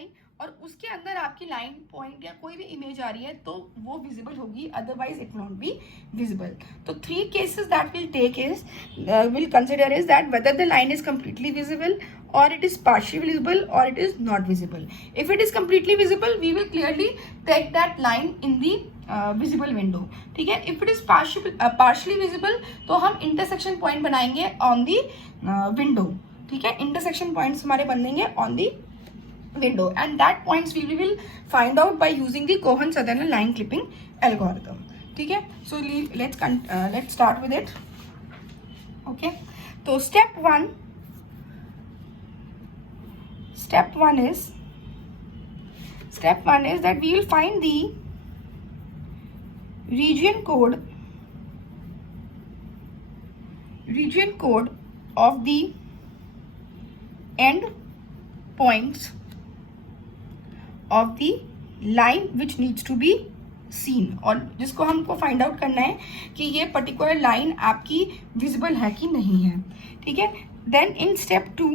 आई और उसके अंदर आपकी लाइन पॉइंट या कोई भी इमेज आ रही है तो वो विजिबल होगी, otherwise it not be visible. तो 3 cases that we'll take is we'll consider is that whether the line is completely visible or it is partially visible or it is not visible. If it is completely visible, we will clearly take that line in the visible window. ठीक है. If it is partially visible, तो हम intersection point बनाएंगे on the window. ठीक है. Intersection points हमारे बनेंगे on the window, and that points we will find out by using the Cohen-Sutherland line clipping algorithm. ठीक है. So let's start with it. Okay. So step one is that we will find the region code of the end points of the line which needs to be seen, और जिसको हमको find out करना है कि ये particular line आपकी visible है कि नहीं है. ठीक है. Then in step 2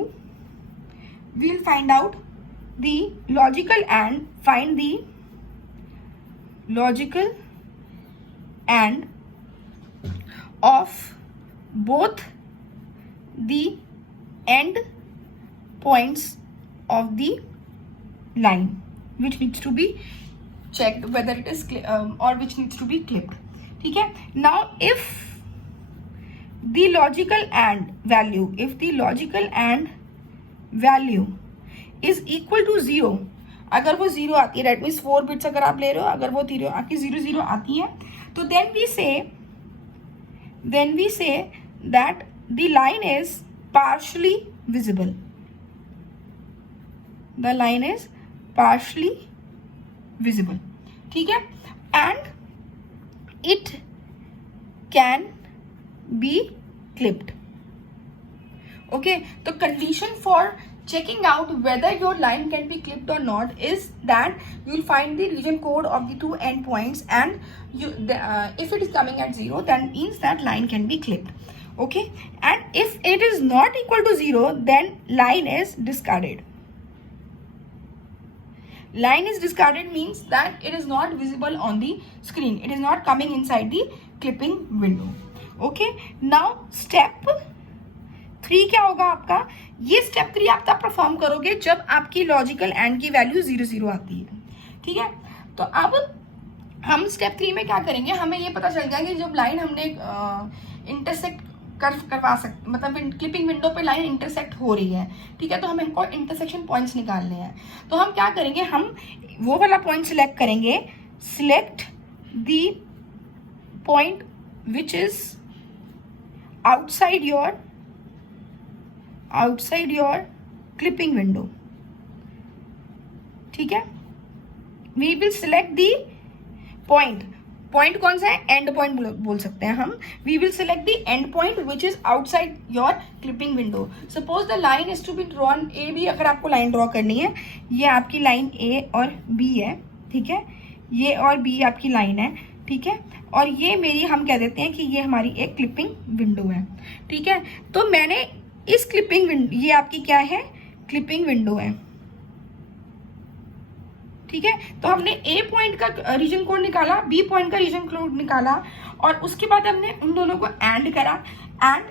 we will find out the logical end of both the end points of the line which needs to be checked whether it is or which needs to be clipped. ठीक है. Now if the logical and value is equal to 0, अगर वो 0 आती है, that means 4 bits अगर आप ले रहे हो, अगर वो 0 आती है, तो then we say that the line is partially visible. The line is partially visible. ठीक है. And it can be clipped. Okay. तो condition for checking out whether your line can be clipped or not is that you will find the region code of the 2 endpoints, and if it is coming at 0, then means that line can be clipped. Okay. And if it is not equal to 0, then line is discarded. Line is discarded means that it is not visible on the screen. It is not coming inside the clipping window. Okay. Now step 3 क्या होगा आपका? ये step 3 आप तब perform करोगे जब आपकी logical and की वैल्यू 0 आती है. ठीक है. तो अब हम स्टेप 3 में क्या करेंगे, हमें ये पता चल गया कि जब लाइन हमने इंटरसेक्ट करवा सकते, मतलब क्लिपिंग विंडो पे लाइन इंटरसेक्ट हो रही है. ठीक है. तो हमें इनको इंटरसेक्शन पॉइंट्स निकालने हैं. तो हम क्या करेंगे, हम वो वाला पॉइंट सिलेक्ट करेंगे. Select the point which is outside your clipping window. ठीक है. We will select the point कौन सा है, एंड पॉइंट बोल सकते हैं हम. We will select the end point which is outside your clipping window. Suppose the line is to be drawn A B. अगर आपको लाइन ड्रॉ करनी है, ये आपकी लाइन ए और बी है. ठीक है. ये और बी आपकी लाइन है. ठीक है. और ये मेरी, हम कह देते हैं कि ये हमारी एक क्लिपिंग विंडो है. ठीक है. तो मैंने इस क्लिपिंग विंडो, ये आपकी क्या है, क्लिपिंग विंडो है. ठीक है. तो हमने ए पॉइंट का रीजन कोड निकाला, बी पॉइंट का रीजन कोड निकाला, और उसके बाद हमने उन दोनों को एंड करा. एंड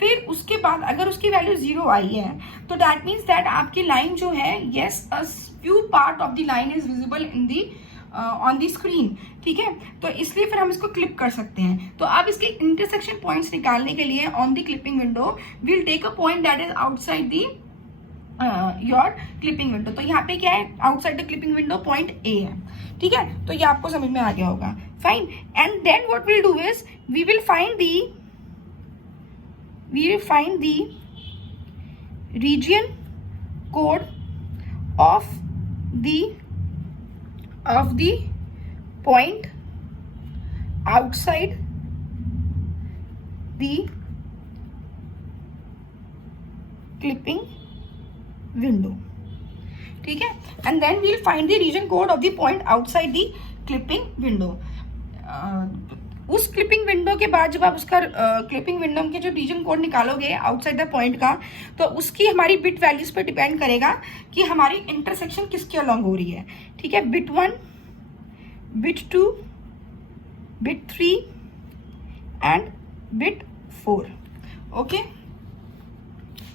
फिर उसके बाद अगर उसकी वैल्यू 0 आई है, तो दैट मीन्स दैट आपकी लाइन जो है, yes, a few part of the line is visible in the on the screen. ठीक है. तो इसलिए फिर हम इसको क्लिप कर सकते हैं. तो अब इसके इंटरसेक्शन पॉइंट्स निकालने के लिए on the clipping window will take a point that is outside the your clipping window. तो यहाँ पे क्या है, outside the clipping window point A है. ठीक है. तो ये आपको समझ में आ गया होगा. Fine. And then what will do is we will find the region code of the point outside the clipping window. ठीक है. And then we'll find the region code of the point outside the clipping window. उस clipping window के बाद जब आप उसका clipping window के जो रीजन कोड निकालोगे आउटसाइड द पॉइंट का, तो उसकी हमारी बिट वैल्यूज पे डिपेंड करेगा कि हमारी इंटरसेक्शन किसके अलॉन्ग हो रही है। ठीक है, bit 1, bit 2, bit 3 and bit 4। Okay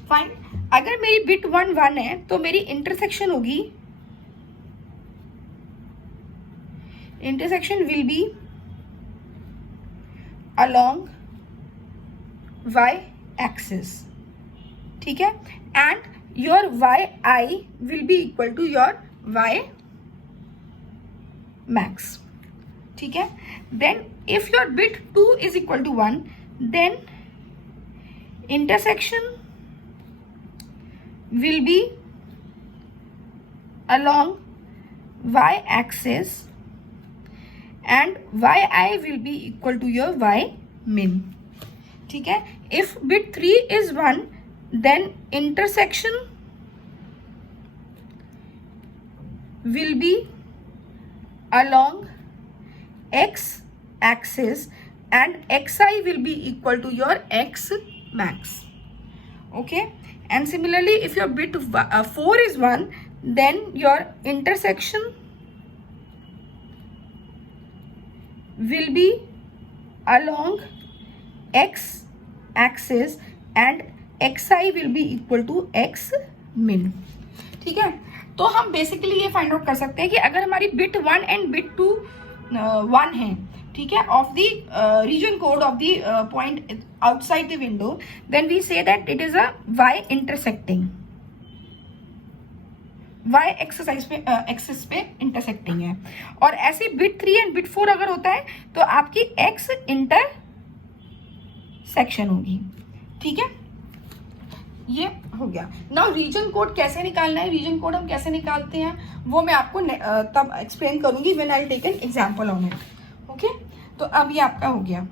fine. अगर मेरी बिट 1 1 है तो मेरी इंटरसेक्शन होगी, intersection will be along y axis। ठीक है, and your yi will be equal to your y max। ठीक है, then if your bit 2 is equal to 1, then intersection will be along y axis and yi will be equal to your y min। ठीक है, if bit 3 is 1, then intersection will be along x axis and xi will be equal to your x max। Okay, and similarly if your bit 4 is 1, then your intersection will be along x axis and xi will be equal to x min। ठीक है, तो हम basically ये find out कर सकते हैं कि अगर हमारी बिट 1 एंड बिट 2 1 है, ठीक है, of the region code of the point outside the window, then we say that it is a y intersecting, y axis पे इंटरसेक्टिंग है। और ऐसे बिट 3 एंड बिट 4 अगर होता है तो आपकी x इंटरसेक्शन होगी। ठीक है, ये हो गया। नाउ रीजन कोड कैसे निकालना है, रीजन कोड हम कैसे निकालते हैं वो मैं आपको तब एक्सप्लेन करूंगी when I take an example on it. Okay, तो अब ये आपका हो गया।